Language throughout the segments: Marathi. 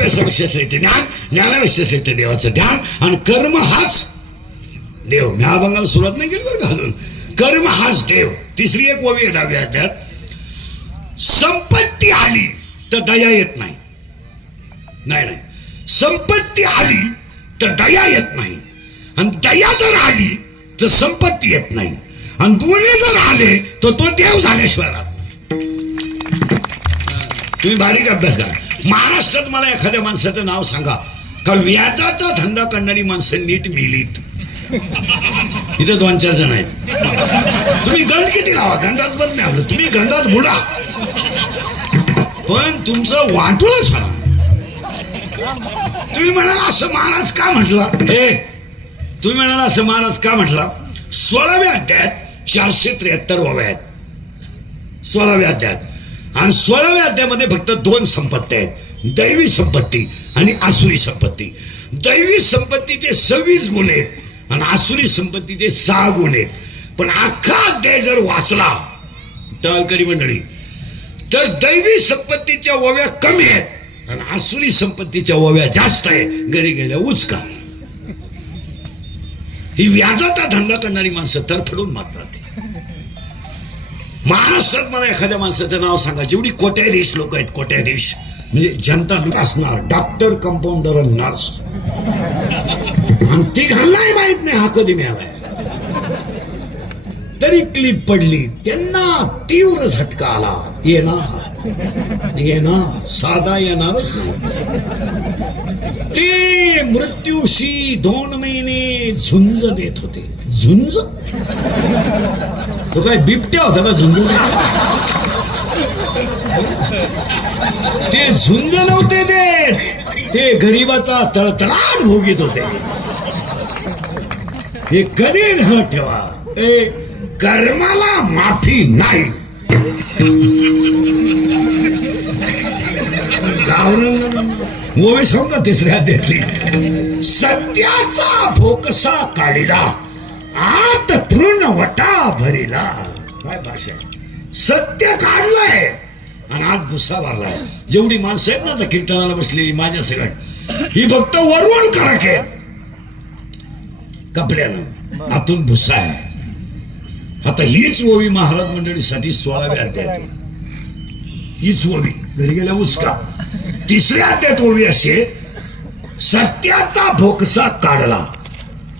क्लिअर अभ्यासापेक्षा श्रेष्ठ ज्ञान ज्ञानापेक्षा श्रेष्ठ देवाचं ध्यान आणि कर्म हाच देव. मी अभंगाला सुरुवात नाही केली बरं घालून कर्म हाच देव. तिसरी एक ओवी आहे अध्यात संपत्ती आली तर दया येत नाही. नाही नाही. संपत्ती आली तर दया येत नाही. आणि दया जर आली तर संपत्ती येत नाही. आणि दोन्ही जर आले तर तो देव झाल्याशिवाय तुम्ही बारीक अभ्यास करा. महाराष्ट्रात मला एखाद्या माणसाचं नाव सांगा. का व्याजाचा धंदा करणारी माणसं नीट मिलीत. इथे दोन चार जण आहेत. तुम्ही गंध किती लावा? गंधात बंद नाही आपलं. तुम्ही गंधात बुडा. पण तुमचं वाटूळ सांगा तुम्ही म्हणाल असं महाराज का म्हटला? हे तुम्ही म्हणाल असं महाराज का म्हटला? सोळाव्या अध्यायात चारशे त्र्याहत्तर व्हाव्यात आहेत. सोळाव्या अध्यायात. आणि सोळाव्या अध्यामध्ये फक्त दोन संपत्ती आहेत. दैवी संपत्ती आणि आसुरी संपत्ती. दैवी संपत्तीचे सव्वीस गुण आहेत आणि आसुरी संपत्तीचे सहा गुण आहेत. पण अख्खा अध्याय जर वाचला तळकरी मंडळी तर दैवी संपत्तीच्या ओव्या कमी आहेत आणि आसुरी संपत्तीच्या ओव्या जास्त आहे घरी गेल्या उचका. ही व्याजाचा धंदा करणारी माणसं तरफडून मारतात. महाराष्ट्रात मला एखाद्या माणसाचं नाव सांगा. जेवढी कोट्याधीश लोक आहेत कोट्याधीश म्हणजे जनता असणार. डॉक्टर कंपाऊंडर आणि नर्स आणि ती घालणार माहीत नाही हा कधी मिळालाय. तरी क्लिप पडली. त्यांना तीव्र झटका आला. येणार येणार साधा येणारच नाही ते मृत्यूशी दोन महिने झुंज देत होते झुंज तो काय बिबट्या होता का झुंज ते झुंज नव्हते देत ते गरीबाचा तळतळाट भोगीत होते हे कधी ठेवा ए कर्माला माफी नाही गावरान तिसऱ्या देतली. सत्याचा भोकसा काढिला. आत तृण वटा भरिला. काय भाषा आहे? सत्य काढलंय. आणि आज गुस्सा भरलाय जेवढी माणसं आहेत ना तर कीर्तनाला बसलेली माझ्या सगळ्या. ही फक्त वरवण कडक आहे कपड्यानं. आतून भुसा आहे. आता हीच ओवी महाराज मंडळीसाठी सोळाव्या अध्यायात हीच ओवी. घरी गेल्या उचका तिसऱ्या त्यात ओळी असे सत्याचा भोकसा काढला.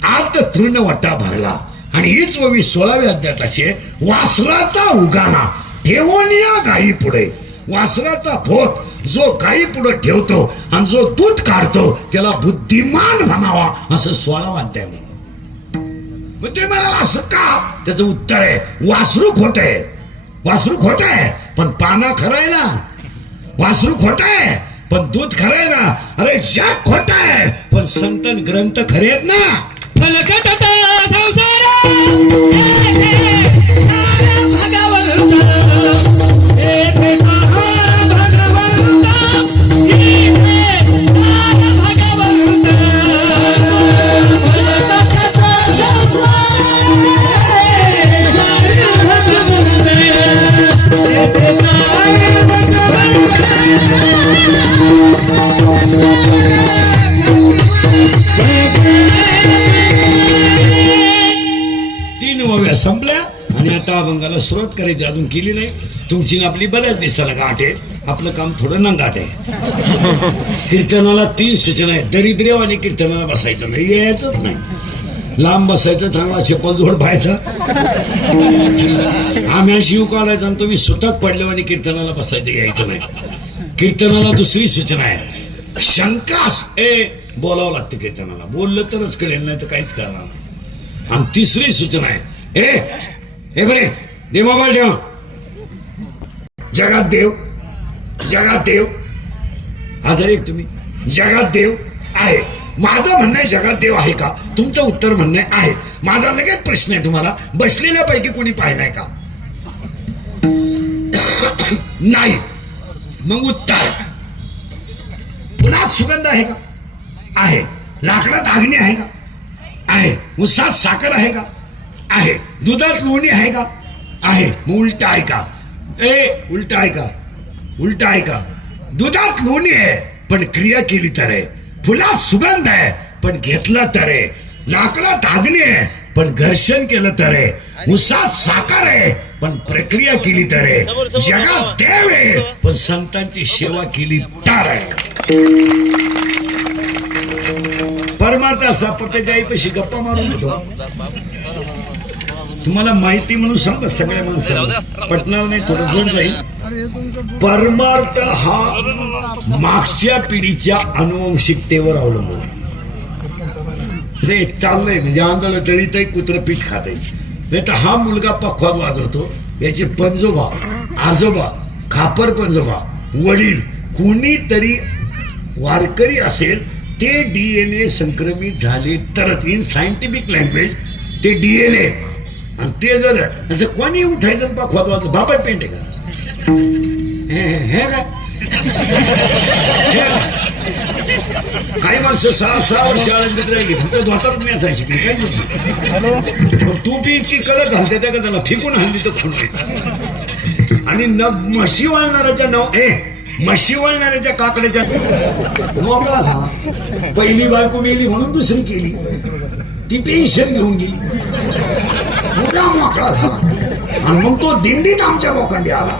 आत तृणवटा भरला. आणि हीच ओवी सोळाव्या अध्यात असे वासराचा उगाना ठेवून या गायी पुढे. वासराचा भोत जो गायी पुढे ठेवतो आणि जो दूध काढतो त्याला बुद्धिमान म्हणावा असं सोळावा अध्याय मग ते म्हणाला असं का? त्याचं उत्तर आहे वासरू खोट आहे. वासरू खोट आहे पण पाना खरं आहे ना? वासरू खोट आहे पण दूध खरं आहे ना? अरे जग खोट आहे पण संतन ग्रंथ खरे आहेत ना? फलकटत संसार तीन संपल्या. आणि आता अभंगाला सुरुवात करायची अजून केली नाही. तुमची आपली बऱ्याच दिसायला गाठ आहे आपलं काम थोडं नंगाट आहे. कीर्तनाला तीन सूचना आहेत. दरिद्र्यवानी कीर्तनाला बसायचं नाही यायचंच नाही. लांब बसायचं चांगला शेपल जोड पाहायचा. आम्ही शिव काढायचा आणि तुम्ही सुतक पडल्यावानी कीर्तनाला बसायचं यायचं नाही. कीर्तनाला दुसरी सूचना आहे. शंकास ए बोलावं लागतं कीर्तनाला. बोललं तरच कळेल नाही तर काहीच कळणार नाही. आणि तिसरी सूचना आहे ए हे बरे दे मोबाईल ठेव. जगात देव जगात देव. हजर एक तुम्ही. जगात देव आहे. माझं म्हणणं आहे जगात देव आहे का? तुमचं उत्तर म्हणणं आहे. माझा लगेच प्रश्न आहे तुम्हाला. बसलेल्यापैकी कोणी पाहिलाय का? नाही. मग उत्तर. पुन्हा सुगंध आहे का? आहे. लाकडात अग्नी आहे का? आहे. उसात साखर आहे का? आहे. दुधात लोणी आहे का? आहे. मग उलट आहे का? ए उलट आहे का? उलट आहे का? दुधात लोणी आहे पण क्रिया केली तर आहे. फुलात सुगंध आहे पण घेतला तर आहे. लाकडात आग्ने आहे पण घर्षण केलं तर आहे. उसात साकार आहे पण प्रक्रिया केली तर आहे. जगात देव आहे पण संतांची सेवा केली तर आहे. परमार्थ असा पट्ट्याच्या आईपाशी गप्पा मारून होतो तुम्हाला माहिती म्हणून सांगत सगळ्या माणसाला. पटणार नाही थोडं जड जाईल. परमार्थ हा मागच्या पिढीच्या अनुवंशिकतेवर अवलंबून आहे. हे चाललंय म्हणजे आंधळ तळीत कुत्र पीठ खात नाही तर हा मुलगा पखवाद वाजवतो याचे पंजोबा आजोबा खापर पंजोबा वडील कोणीतरी वारकरी असेल ते डीएनए संक्रमित झाले तरच. इन सायंटिफिक लँग्वेज ते डीएनए आणि ते जर असं कोणी उठायचं पा पखवाद वाजत बाबा का? हे हे काही माणसं सहा सहा वर्ष आळंदीत राहिली फक्त धोताच नाही असायची काय तू पी इतकी कडक घालते त्या का त्याला फिकून हल्ली तर खून आणि न म्हशी वाळणाऱ्याच्या नव ए म्हशी वळणाऱ्याच्या काकड्याच्या मोकळा झाला. पहिली बायको मेली म्हणून दुसरी केली. ती पेन्शन घेऊन गेली. मोकळा मोकळा झाला. आणि मग तो दिंडीत आमच्या मोकंडी आला.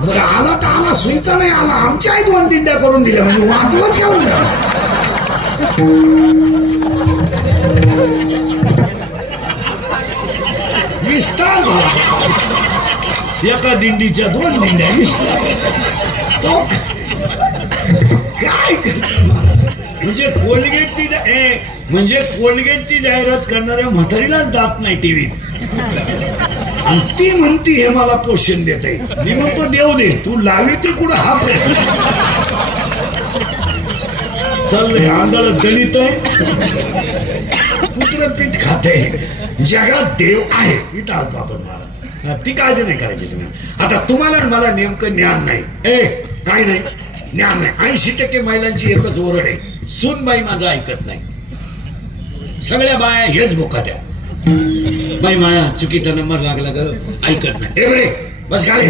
बरं आला तर आला सुईचा नाही आला. आमच्याही दोन दिंड्या करून दिल्या म्हणजे वाटलंच घेऊन द्या विस्तार झाला एका दिंडीच्या दोन दिंड्या विस्तार तो काय म्हणजे कोलगेट तिथे म्हणजे कोलगेटची जाहिरात करणाऱ्या म्हातारीलाच दात नाही टीव्हीत आणि ती म्हणती हे मला पोषण देत आहे. मी म्हणतो देव दे तू लावी ते कुठं हा प्रश्न? चाललंय आंधळ दलित आहे. पुत्रपीठ खाते. जगात देव आहे इथं आलतो आपण मला. ती काळजी नाही करायची तुम्ही. आता तुम्हाला मला नेमकं ज्ञान नाही. ए काय नाही. ज्ञान नाही. ऐंशी टक्के महिलांची एकच ओरड आहे. सून बाई माझं ऐकत नाही. सगळ्या बाया हेच बोका द्या. बाई माया चुकीचा नंबर लागला ग ऐकत नाही. रे बस काय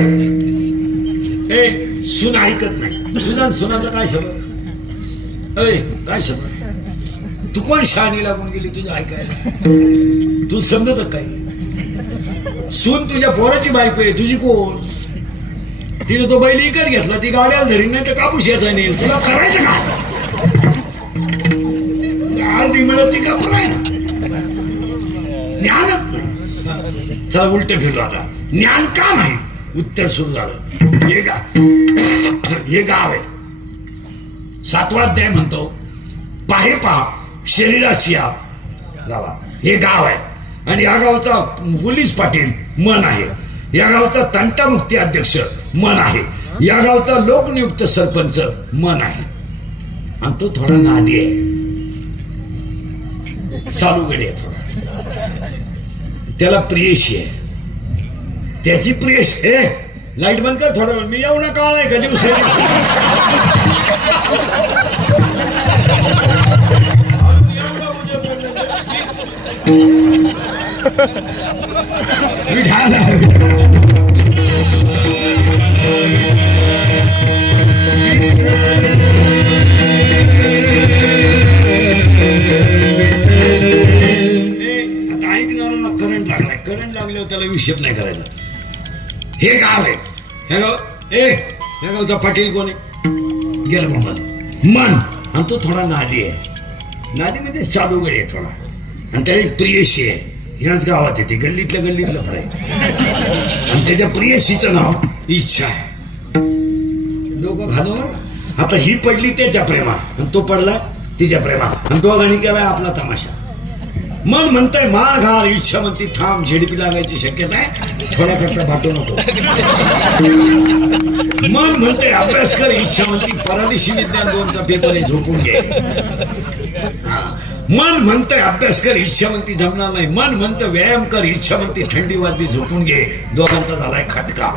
ए सुन ऐकत नाही. तुझा सुनाचं काय सगळं अय काय सगळं तू कोण शहाणी लागून गेली तुझं ऐकायला? तू समजत काय सून तुझ्या पोराची बायको आहे तुझी कोण? तिने तो बैल इकत घेतला ती गाड्याला धरीन नाही तर कापूस येत नाही तुला करायचं का अर्धी मिळत ती का ना ज्ञानच नाही. चला उलट फिरलो आता. ज्ञान का नाही? उत्तर सुरू झालं. हे गाव हे गाव आहे. सातवा अध्याय म्हणतो पाहे पहा शरीराची या गावा हे गाव आहे. आणि या गावचा पोलीस पाटील मन आहे. या गावचा तंटामुक्ती अध्यक्ष मन आहे. या गावचा लोकनियुक्त सरपंच मन आहे. आणि तो थोडा नादी आहे. चालू आहे थोडा त्याला प्रियशी आहे. त्याची प्रियश ए लाइट बंद कर थोडं मी एवढा काळ आहे का दिवस आता त्याला विषय नाही करायचा. हे गाव आहे. हे गाव ए हे गावचा पाटील कोण आहे? गेलं मोहम्मद मन. आणि तो थोडा नादी आहे. नादी म्हणजे चालू आहे थोडा. आणि त्याला एक प्रियशी आहे. ह्याच गावात येते गल्लीतल्या गल्लीतलं पण आहे आणि त्याच्या प्रियशीचं नाव इच्छा आहे. लोक घालव आता ही पडली त्याच्या प्रेमात. आणि तो पडला तिच्या प्रेमात. आणि तो गणी आपला तमाशा. मन म्हणतंय माळ घाल इच्छा म्हणती थांब झेडपी लागायची शक्यता आहे थोड्या करता भाटू नको. मन म्हणतंय अभ्यास कर इच्छा म्हणती परादिशी विज्ञान दोनचा पेपर आहे झोपून घे. मन म्हणतंय अभ्यास कर इच्छा म्हणती जमणार नाही. मन म्हणतं व्यायाम कर इच्छा म्हणती थंडी वाजली झोपून घे. दोघांचा झालाय खटका.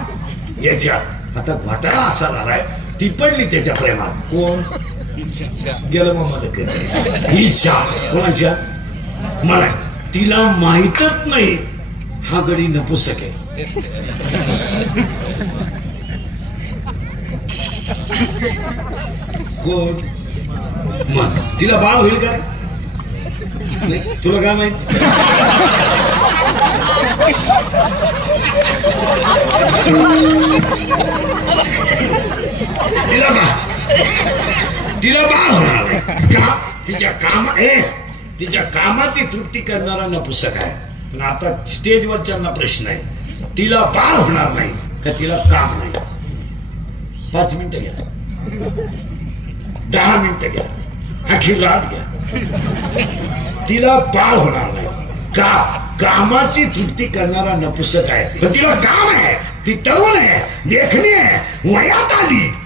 याच्यात आता घोटाळा असा झालाय ती पडली त्याच्या प्रेमात. कोण? गेलं मग मदत इच्छा. कोणाच्या? मला तिला माहीतच नाही. हा गडी नपुसक. आहे कोण? मग तिला बाळ होईल का तुला काय माहीत? तिला बाळ. तिला बाळ होणार. का? तिच्या काम ए! तिच्या कामाची तृप्ती करणारा नपुसक आहे. पण आता स्टेजवरच्यांना प्रश्न आहे. तिला बाळ होणार नाही का तिला काम नाही? पाच मिनिटं घ्या. दहा मिनिटं घ्या. आखी रात घ्या. तिला बाळ होणार नाही. का? कामाची तृप्ती करणारा नपुसक आहे. पण तिला काम आहे ती तरुण आहे देखणी आहे वयात आली.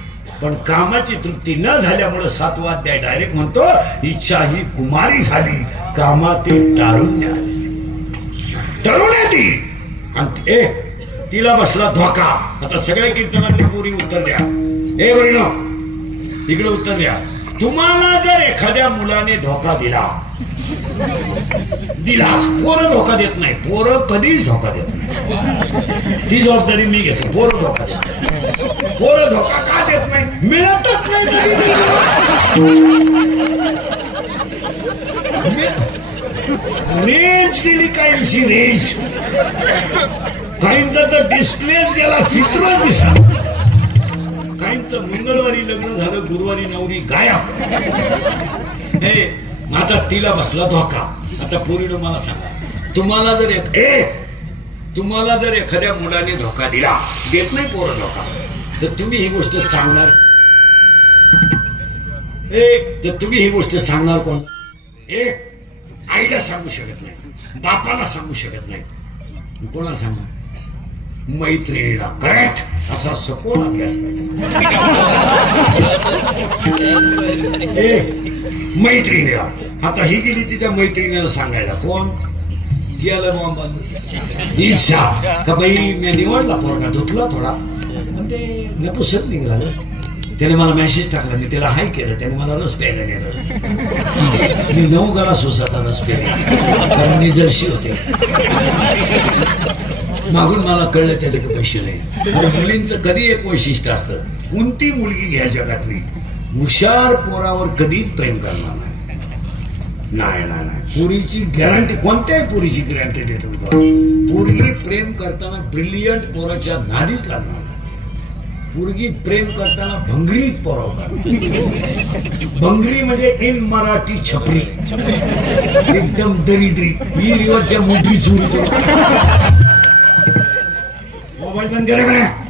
पण कामाची तृप्ती न झाल्यामुळं सातवा अध्याय डायरेक्ट म्हणतो इच्छा ही कुमारी झाली कामात टाळून आली. तरुण आहे ती. आणि ए तिला बसला धोका. आता सगळ्या कीर्तनांनी पुरी उत्तर द्या. ए वर्ण इकडे उत्तर द्या. तुम्हाला जर एखाद्या मुलाने धोका दिला दिलास पोरं धोका देत नाही. पोरं कधीच धोका देत नाही. ती जबाबदारी मी घेतो. पोरं धोका देत पोरं धोका का देत नाही? मिळतच नाही कधी रेंज गेली काहींची रेंज. काहींचा तर डिस्प्लेच गेला चित्र दिसा. काहींचं मंगळवारी लग्न झालं गुरुवारी नवरी गायब. हे आता तिला बसला धोका. आता पूर्ण मला सांगा तुम्हाला जर एक ए! तुम्हाला जर एखाद्या मुलाने धोका दिला देत नाही पोरं धोका तर तुम्ही ही गोष्ट सांगणार? ए तर तुम्ही ही गोष्ट सांगणार कोण? एक आईला सांगू शकत नाही बापाला सांगू शकत नाही. कोणाला सांगा मैत्रिणीला. करेक्ट! असा सखोल अभ्यास पाहिजे. मैत्रिणीला. आता ही गेली तिच्या मैत्रिणीला सांगायला. कोण? ईशा का बाई मी निवडला पोरगा धुतला थोडा. पण ते नपुसत निघाला त्याने मला मेसेज टाकला. मी त्याला हाय केलं. त्याने मला रस प्यायला गेलं मी नऊ गरा सोसाचा रस प्यायला कारण मी जर्शी होते. मागून मला कळलं त्याच्याकडे पैसे नाही. मुलींचं कधी एक वैशिष्ट्य असतं कोणती मुलगी घ्या जगातली हुशार पोरावर कधीच प्रेम करणार नाही. नाही नाही नाही. पुरीची गॅरंटी कोणत्याही पुरीची गॅरंटी देतो तुमचा प्रेम करताना ब्रिलियंट पोराच्या नादीच लागणार नाही. प्रेम करताना भंगरीच पोरावतात भंगरी म्हणजे इन मराठी छपरी. एकदम दरिद्री. ही रिवाजच्या मोठी चोरी मोबाईल बंद करा